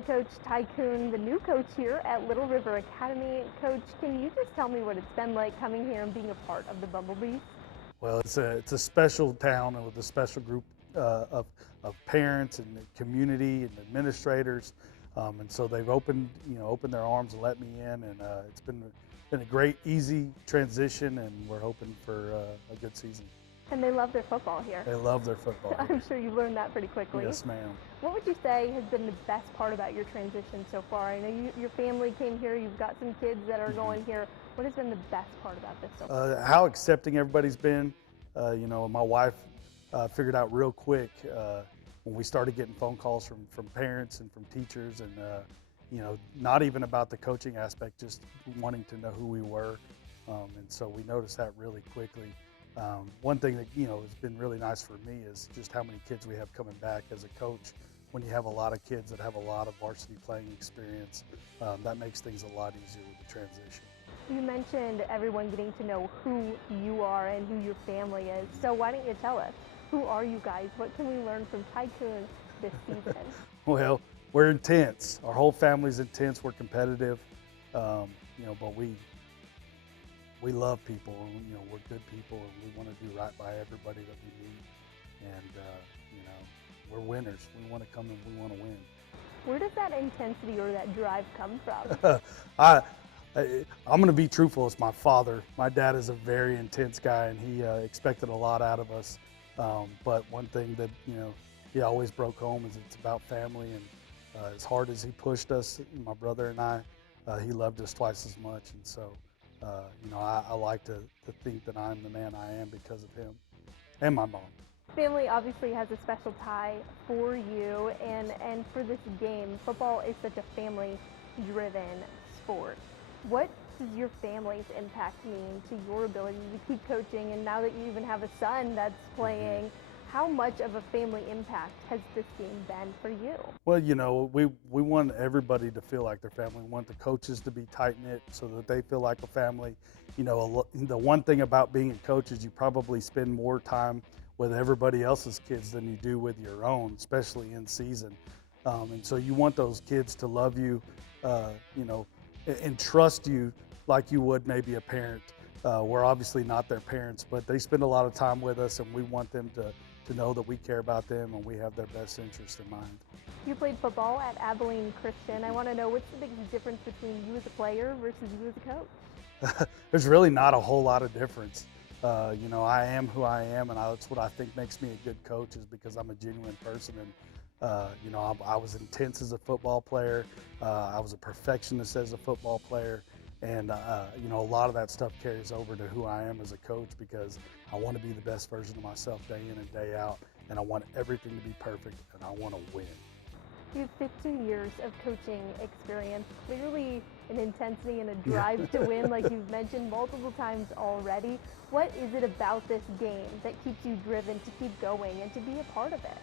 head coach Ty Kuhn, the new coach here at Little River Academy. Coach, can you just tell me what it's been like coming here and being a part of the Bumblebees? Well, it's a special town and with a special group of parents and the community and administrators, and so they've opened their arms and let me in, and it's been a great, easy transition, and we're hoping for a good season. And they love their football here. They love their football. I'm sure you learned that pretty quickly. Yes, ma'am. What would you say has been the best part about your transition so far? I know your family came here, you've got some kids that are going here. What has been the best part about this so far? How accepting everybody's been. My wife figured out real quick when we started getting phone calls from parents and from teachers, and not even about the coaching aspect, just wanting to know who we were, and so we noticed that really quickly. One thing that has been really nice for me is just how many kids we have coming back as a coach. When you have a lot of kids that have a lot of varsity playing experience, that makes things a lot easier with the transition. You mentioned everyone getting to know who you are and who your family is. So why don't you tell us, who are you guys? What can we learn from Ty Kuhn this season? Well, we're intense. Our whole family's intense. We're competitive, but we love people. We're good people, and we want to do right by everybody that we meet. And we're winners. We want to come and we want to win. Where does that intensity or that drive come from? I'm going to be truthful. It's my father. My dad is a very intense guy, and he expected a lot out of us. But one thing that he always broke home is it's about family. And as hard as he pushed us, my brother and I, he loved us twice as much. And so, I like to think that I'm the man I am because of him and my mom. Family obviously has a special tie for you, and for this game. Football is such a family-driven sport. What does your family's impact mean to your ability to keep coaching? And now that you even have a son that's playing, how much of a family impact has this game been for you? Well, we want everybody to feel like their family. We want the coaches to be tight-knit so that they feel like a family. The one thing about being a coach is you probably spend more time with everybody else's kids than you do with your own, especially in season. And so you want those kids to love you, and trust you like you would maybe a parent. We're obviously not their parents, but they spend a lot of time with us, and we want them to know that we care about them and we have their best interest in mind. You played football at Abilene Christian. I want to know, what's the biggest difference between you as a player versus you as a coach? There's really not a whole lot of difference. I am who I am, and that's what I think makes me a good coach, is because I'm a genuine person. And I was intense as a football player. I was a perfectionist as a football player. And, a lot of that stuff carries over to who I am as a coach, because I want to be the best version of myself day in and day out. And I want everything to be perfect, and I want to win. You have 15 years of coaching experience, clearly an intensity and a drive to win, like you've mentioned multiple times already. What is it about this game that keeps you driven to keep going and to be a part of it?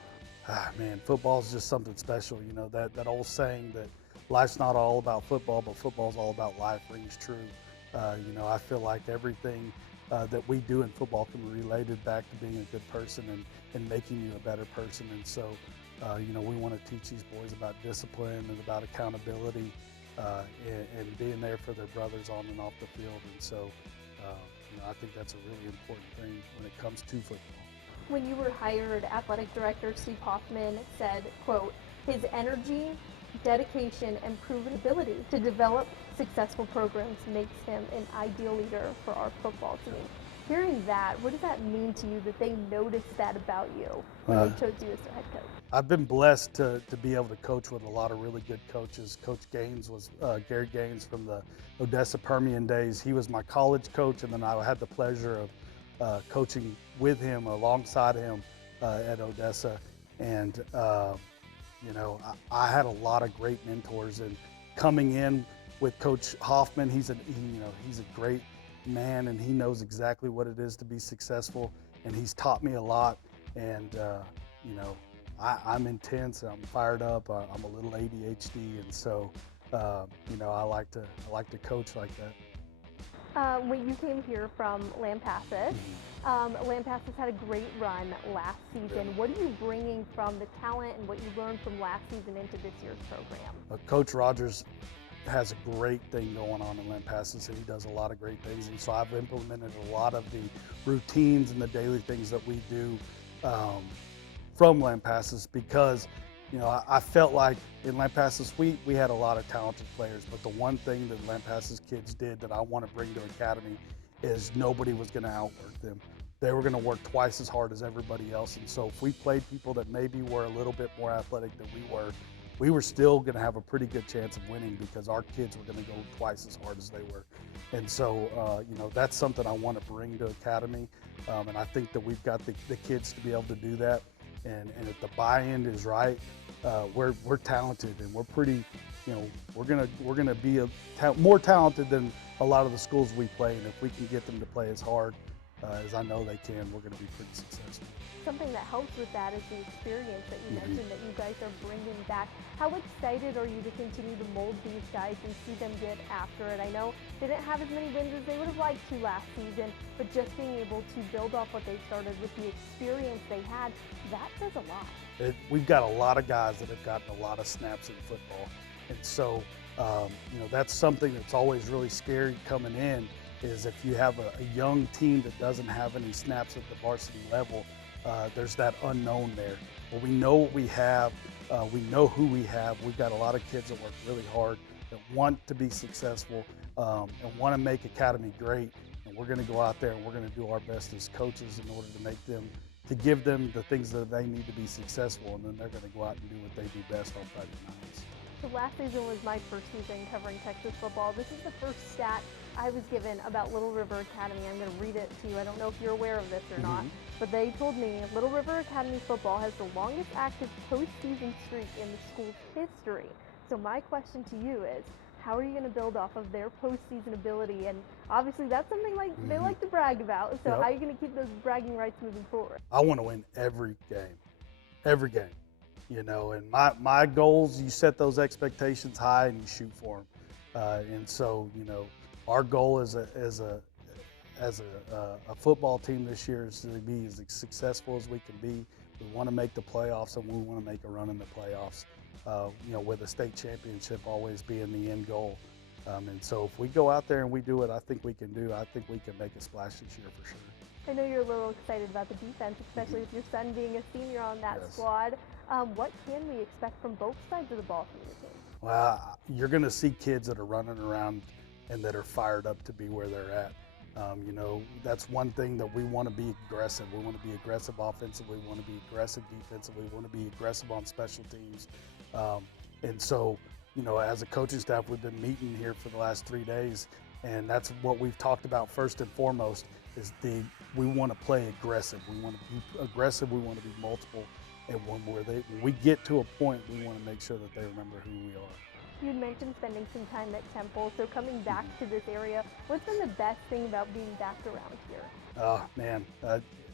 Man, football is just something special. That old saying that life's not all about football, but football's all about life rings true. I feel like everything that we do in football can be related back to being a good person and making you a better person. And so, we want to teach these boys about discipline and about accountability, and being there for their brothers on and off the field. And so, I think that's a really important thing when it comes to football. When you were hired, athletic director Steve Hoffman said, quote, "His energy, dedication, and proven ability to develop successful programs makes him an ideal leader for our football team." Hearing that, what does that mean to you that they noticed that about you when they chose you as their head coach? I've been blessed to be able to coach with a lot of really good coaches. Coach Gaines was Gary Gaines from the Odessa Permian days. He was my college coach, and then I had the pleasure of coaching with him, alongside him at Odessa. And I had a lot of great mentors. And coming in with Coach Hoffman, he's a great man, and he knows exactly what it is to be successful. And he's taught me a lot. And I'm intense. I'm fired up. I'm a little ADHD, and so I like to coach like that. When you came here from Lampasas, Lampasas had a great run last season. What are you bringing from the talent and what you learned from last season into this year's program? Coach Rogers has a great thing going on in Lampasas, and he does a lot of great things. And so I've implemented a lot of the routines and the daily things that we do from Lampasas because, you know, I felt like in Lampasas we had a lot of talented players, but the one thing that Lampasas kids did that I want to bring to Academy is nobody was going to outwork them. They were going to work twice as hard as everybody else. And so if we played people that maybe were a little bit more athletic than we were still going to have a pretty good chance of winning because our kids were going to go twice as hard as they were. And so, you know, that's something I want to bring to Academy. And I think that we've got the kids to be able to do that. And if the buy-in is right, we're talented and we're pretty, you know, we're gonna be more talented than a lot of the schools we play. And if we can get them to play as hard as I know they can, we're going to be pretty successful. Something that helps with that is the experience that you mentioned that you guys are bringing back. How excited are you to continue to mold these guys and see them get after it? I know they didn't have as many wins as they would have liked to last season, but just being able to build off what they started with the experience they had, that says a lot. We've got a lot of guys that have gotten a lot of snaps in football. And so, you know, that's something that's always really scary coming in is if you have a young team that doesn't have any snaps at the varsity level, there's that unknown there. Well, we know what we have. We know who we have. We've got a lot of kids that work really hard, that want to be successful, and want to make Academy great. And we're going to go out there and we're going to do our best as coaches in order to make them, to give them the things that they need to be successful, and then they're going to go out and do what they do best on Friday nights. So last season was my first season covering Texas football. This is the first stat I was given about Little River Academy. I'm going to read it to you. I don't know if you're aware of this or not, but they told me Little River Academy football has the longest active postseason streak in the school's history. So my question to you is, how are you going to build off of their postseason ability? And obviously that's something like they like to brag about. So how are you going to keep those bragging rights moving forward? I want to win every game, you know, and my goals, you set those expectations high and you shoot for them. And so, you know, our goal as a football team this year is to be as successful as we can be. We want to make the playoffs and we want to make a run in the playoffs. You know, with a state championship always being the end goal. And so if we go out there and we do what I think we can do, I think we can make a splash this year for sure. I know you're a little excited about the defense, especially with your son being a senior on that squad. What can we expect from both sides of the ball from your team? Well, you're going to see kids that are running around and that are fired up to be where they're at. You know, that's one thing that we want to be aggressive. We want to be aggressive offensively. We want to be aggressive defensively. We want to be aggressive on special teams. And so, you know, as a coaching staff, we've been meeting here for the last 3 days, and that's what we've talked about first and foremost is we want to play aggressive. We want to be aggressive. We want to be multiple. And when we get to a point, we want to make sure that they remember who we are. You had mentioned spending some time at Temple, so coming back to this area, what's been the best thing about being back around here? Oh, man,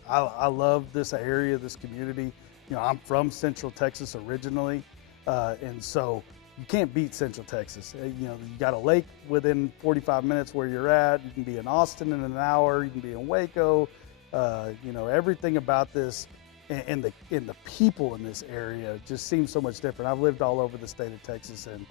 I love this area, this community. You know, I'm from Central Texas originally, and so you can't beat Central Texas. You know, you got a lake within 45 minutes where you're at. You can be in Austin in an hour. You can be in Waco. You know, everything about this and the people in this area just seems so much different. I've lived all over the state of Texas, and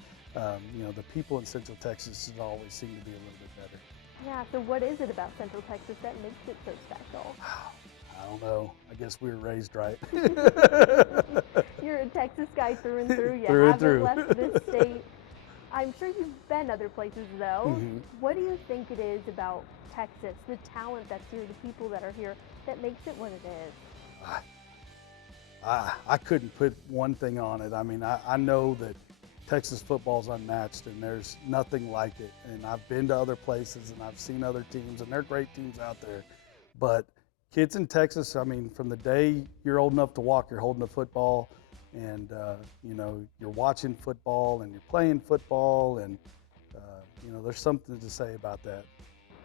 you know, the people in Central Texas always seem to be a little bit better. Yeah, so what is it about Central Texas that makes it so special? I don't know. I guess we were raised right. You're a Texas guy through and through. You Through and haven't through. left this state. I'm sure you've been other places, though. What do you think it is about Texas, the talent that's here, the people that are here, that makes it what it is? I couldn't put one thing on it. I mean, I know that Texas football is unmatched, and there's nothing like it. And I've been to other places, and I've seen other teams, and they're great teams out there. But kids in Texas, I mean, from the day you're old enough to walk, you're holding a football, and you know, you're watching football, and you're playing football, and you know, there's something to say about that.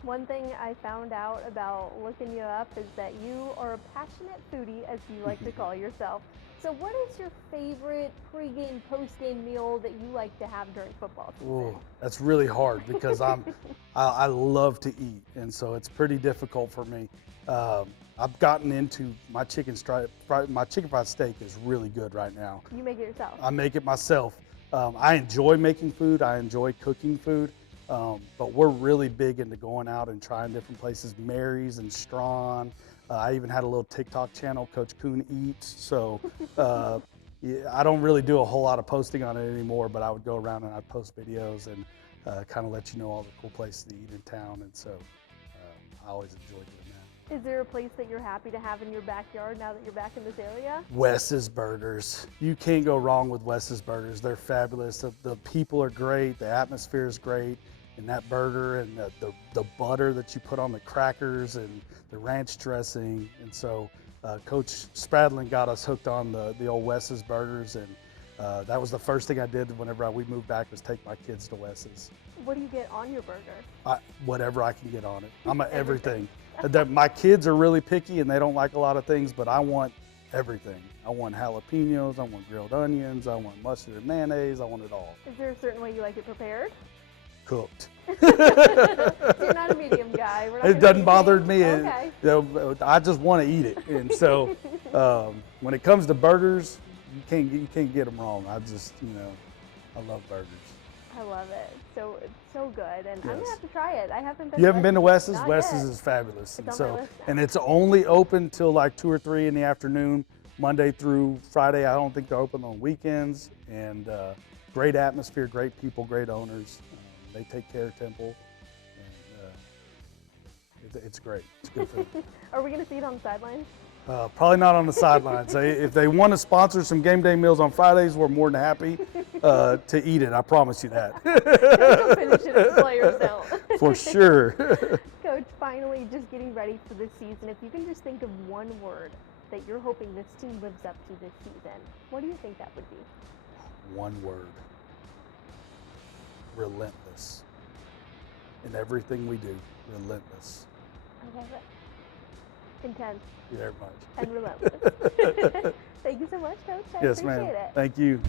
One thing I found out about looking you up is that you are a passionate foodie, as you like to call yourself. So what is your favorite pregame, postgame meal that you like to have during football season? Oh, that's really hard because I love to eat, and so it's pretty difficult for me. I've gotten into my my chicken fried steak is really good right now. You make it yourself. I make it myself. I enjoy making food. I enjoy cooking food. But we're really big into going out and trying different places, Mary's and Strawn. I even had a little TikTok channel, Coach Kuhn Eats. So yeah, I don't really do a whole lot of posting on it anymore, but I would go around and I'd post videos and kind of let you know all the cool places to eat in town. And so I always enjoy doing that. Is there a place that you're happy to have in your backyard now that you're back in this area? Wes's Burgers. You can't go wrong with Wes's Burgers. They're fabulous. The people are great. The atmosphere is great. And that burger and the butter that you put on the crackers and the ranch dressing. And so Coach Spradlin got us hooked on the old Wes's Burgers. And that was the first thing I did whenever we moved back was take my kids to Wes's. What do you get on your burger? Whatever I can get on it. I'm a everything. My kids are really picky and they don't like a lot of things, but I want everything. I want jalapenos, I want grilled onions, I want mustard and mayonnaise, I want it all. Is there a certain way you like it prepared? Cooked. You're not a medium guy. It doesn't bother me. Okay. I just want to eat it, and so when it comes to burgers, you can't get them wrong. I love burgers. I love it. So it's so good, and I'm Yes. gonna have to try it. I haven't been. You haven't been to Wes's? Not Wes's yet. is fabulous, It's on my list now. and it's only open till like 2 or 3 in the afternoon, Monday through Friday. I don't think they're open on weekends, and great atmosphere, great people, great owners. They take care of Temple, and it's great. It's good food. Are we gonna see it on the sidelines? Probably not on the sidelines. If they want to sponsor some game day meals on Fridays, we're more than happy to eat it. I promise you that. Go finish it if the players don't. For sure. Coach, finally, just getting ready for this season. If you can just think of one word that you're hoping this team lives up to this season, what do you think that would be? One word. Relentless. In everything we do, relentless. I love it. Intense Very much. and relentless. Thank you so much, Coach. I Yes, appreciate ma'am. it. Thank you.